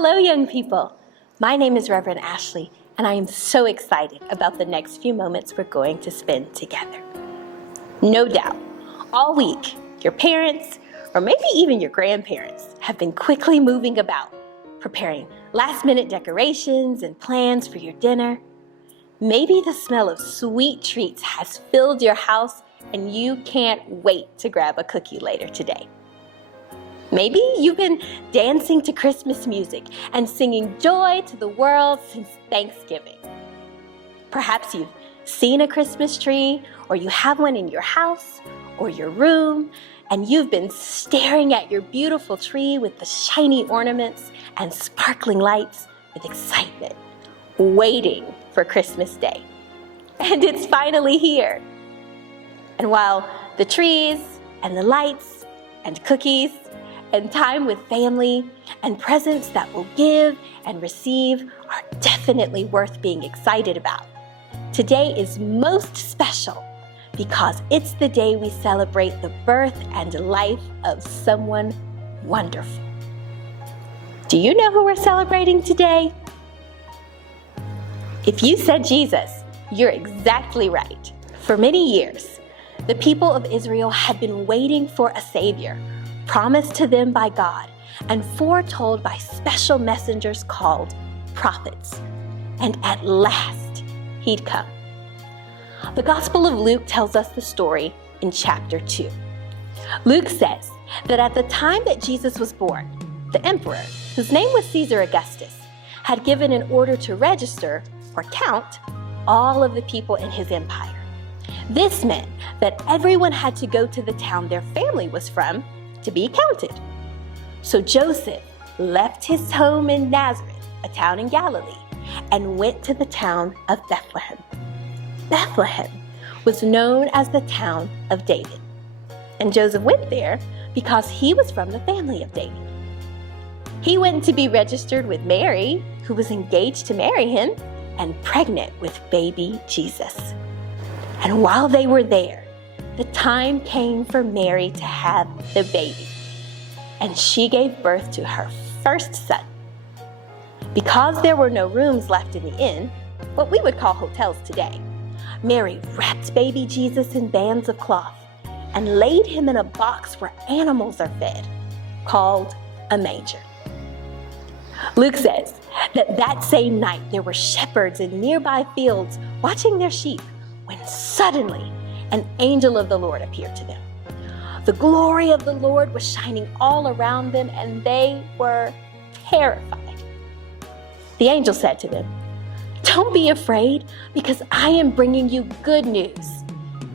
Hello, young people. My name is Reverend Ashley, and I am so excited about the next few moments we're going to spend together. No doubt, all week, your parents, or maybe even your grandparents, have been quickly moving about, preparing last-minute decorations and plans for your dinner. Maybe the smell of sweet treats has filled your house, and you can't wait to grab a cookie later today. Maybe you've been dancing to Christmas music and singing joy to the world since Thanksgiving. Perhaps you've seen a Christmas tree, or you have one in your house or your room, and you've been staring at your beautiful tree with the shiny ornaments and sparkling lights with excitement, waiting for Christmas Day. And it's finally here. And while the trees and the lights and cookies and time with family and presents that will give and receive are definitely worth being excited about, today is most special because it's the day we celebrate the birth and life of someone wonderful. Do you know who we're celebrating today? If you said Jesus, you're exactly right. For many years, the people of Israel had been waiting for a Savior, promised to them by God and foretold by special messengers called prophets. And at last, he'd come. The Gospel of Luke tells us the story in chapter 2. Luke says that at the time that Jesus was born, the emperor, whose name was Caesar Augustus, had given an order to register or count all of the people in his empire. This meant that everyone had to go to the town their family was from to be counted. So Joseph left his home in Nazareth, a town in Galilee, and went to the town of Bethlehem. Bethlehem was known as the town of David. And Joseph went there because he was from the family of David. He went to be registered with Mary, who was engaged to marry him and pregnant with baby Jesus. And while they were there, the time came for Mary to have the baby, and she gave birth to her first son. Because there were no rooms left in the inn, what we would call hotels today, Mary wrapped baby Jesus in bands of cloth and laid him in a box where animals are fed, called a manger. Luke says that same night there were shepherds in nearby fields watching their sheep when suddenly an angel of the Lord appeared to them. The glory of the Lord was shining all around them, and they were terrified. The angel said to them, "Don't be afraid, because I am bringing you good news.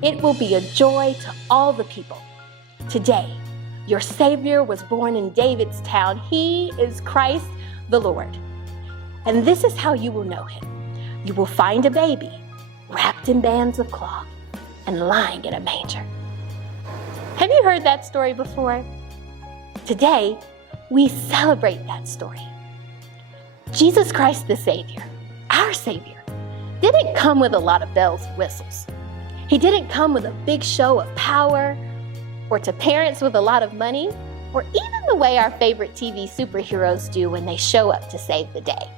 It will be a joy to all the people. Today, your Savior was born in David's town. He is Christ the Lord. And this is how you will know him. You will find a baby wrapped in bands of cloth and lying in a manger." Have you heard that story before? Today, we celebrate that story. Jesus Christ the Savior, our Savior, didn't come with a lot of bells and whistles. He didn't come with a big show of power, or to parents with a lot of money, or even the way our favorite TV superheroes do when they show up to save the day.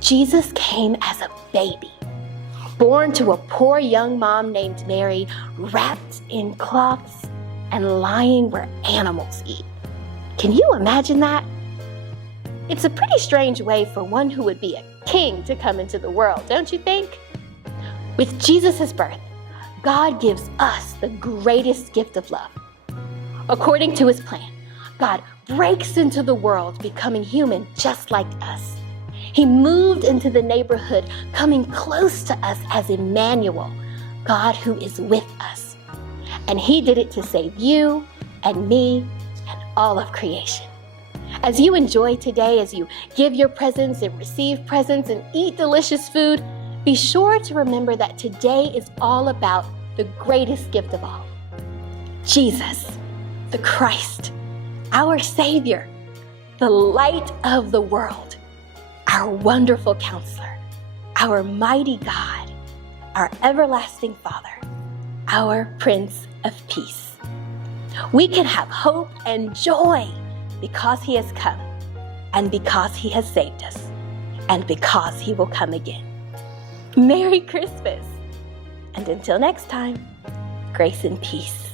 Jesus came as a baby, born to a poor young mom named Mary, wrapped in cloths and lying where animals eat. Can you imagine that? It's a pretty strange way for one who would be a king to come into the world, don't you think? With Jesus' birth, God gives us the greatest gift of love. According to his plan, God breaks into the world, becoming human just like us. He moved into the neighborhood, coming close to us as Emmanuel, God who is with us. And he did it to save you and me and all of creation. As you enjoy today, as you give your presents and receive presents and eat delicious food, be sure to remember that today is all about the greatest gift of all, Jesus, the Christ, our Savior, the light of the world, our wonderful counselor, our mighty God, our everlasting Father, our Prince of Peace. We can have hope and joy because he has come. and because he has saved us, and because he will come again. Merry Christmas! And until next time, grace and peace.